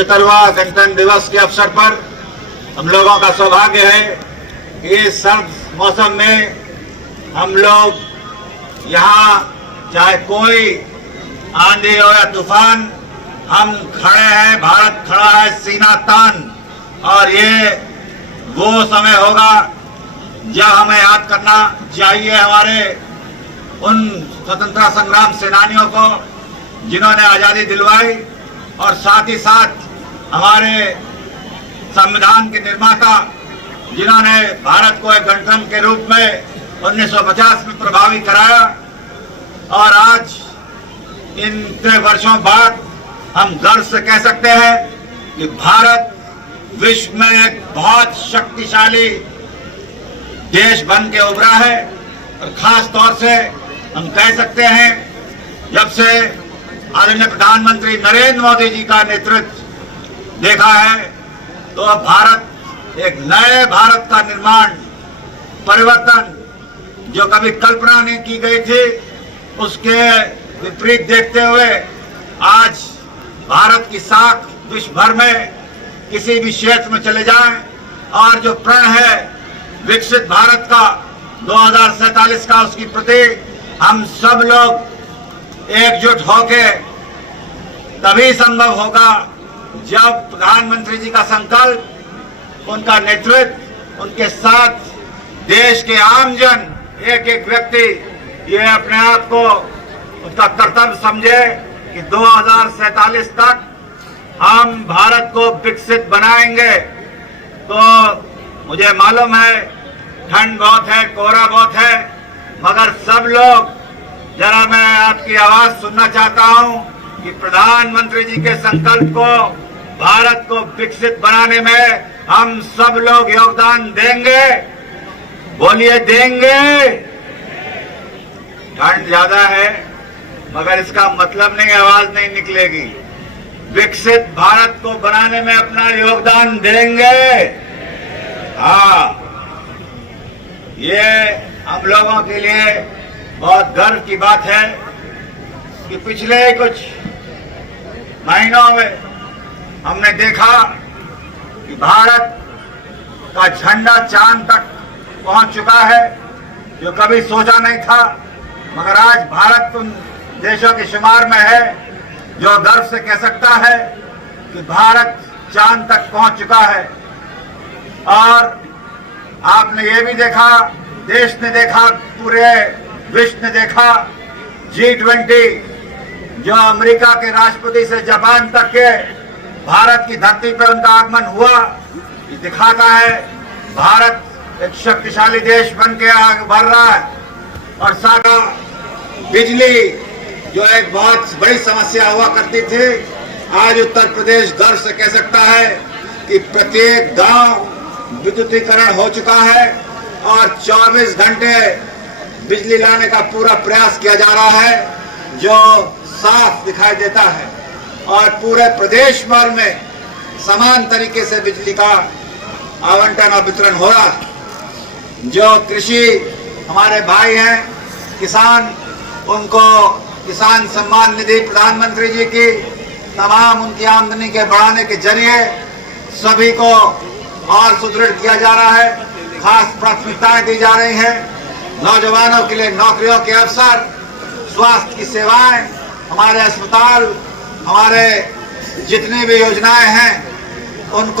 75वां गणतंत्र दिवस के अवसर पर हम लोगों का सौभाग्य है कि इस सर्द मौसम में हम लोग यहाँ, चाहे कोई आंधी हो या तूफान, हम खड़े हैं, भारत खड़ा है सीना तान। और ये वो समय होगा जब हमें याद करना चाहिए हमारे उन स्वतंत्रता संग्राम सेनानियों को जिन्होंने आज़ादी दिलवाई, और साथ ही साथ हमारे संविधान के निर्माता जिन्होंने भारत को एक गणतंत्र के रूप में 1950 में प्रभावी कराया। और आज इतने वर्षों बाद हम गर्व से कह सकते हैं कि भारत विश्व में एक बहुत शक्तिशाली देश बन के उभरा है। और खास तौर से हम कह सकते हैं, जब से आदरणीय प्रधानमंत्री नरेंद्र मोदी जी का नेतृत्व देखा है, तो अब भारत एक नए भारत का निर्माण, परिवर्तन जो कभी कल्पना नहीं की गई थी, उसके विपरीत देखते हुए आज भारत की साख विश्व भर में किसी भी क्षेत्र में चले जाएं, और जो प्रण है विकसित भारत का 2047 का, उसकी प्रति हम सब लोग एकजुट होके तभी संभव होगा जब प्रधानमंत्री जी का संकल्प, उनका नेतृत्व, उनके साथ देश के आमजन, एक एक व्यक्ति ये अपने आप को उसका कर्तव्य समझे कि 2047 तक हम भारत को विकसित बनाएंगे। तो मुझे मालूम है ठंड बहुत है, कोहरा बहुत है, मगर सब लोग, जरा मैं आपकी आवाज सुनना चाहता हूं कि प्रधानमंत्री जी के संकल्प को, भारत को विकसित बनाने में हम सब लोग योगदान देंगे। बोलिए, देंगे। ठंड ज्यादा है, मगर इसका मतलब नहीं आवाज नहीं निकलेगी। विकसित भारत को बनाने में अपना योगदान देंगे। हाँ, ये हम लोगों के लिए बहुत गर्व की बात है कि पिछले कुछ महीनों में हमने देखा कि भारत का झंडा चांद तक पहुंच चुका है, जो कभी सोचा नहीं था। मगर आज भारत उन देशों के शुमार में है जो गर्व से कह सकता है कि भारत चांद तक पहुंच चुका है। और आपने ये भी देखा, देश ने देखा, पूरे विश्व ने देखा, G20 जो अमेरिका के राष्ट्रपति से जापान तक के भारत की धरती पर उनका आगमन हुआ, ये दिखाता है भारत एक शक्तिशाली देश बन के आगे बढ़ रहा है। और सारा बिजली जो एक बहुत बड़ी समस्या हुआ करती थी, आज उत्तर प्रदेश गर्व से कह सकता है कि प्रत्येक गांव विद्युतीकरण हो चुका है और 24 घंटे बिजली लाने का पूरा प्रयास किया जा रहा है, जो साफ दिखाई देता है। और पूरे प्रदेश भर में समान तरीके से बिजली का आवंटन और वितरण हो रहा है। जो कृषि हमारे भाई हैं, किसान, उनको किसान सम्मान निधि प्रधानमंत्री जी की तमाम उनकी आमदनी के बढ़ाने के जरिए सभी को और सुदृढ़ किया जा रहा है। खास प्राथमिकताएं दी जा रही हैं। नौजवानों के लिए नौकरियों के अवसर, स्वास्थ्य की सेवाएं, हमारे अस्पताल, हमारे जितनी भी योजनाएं हैं उनको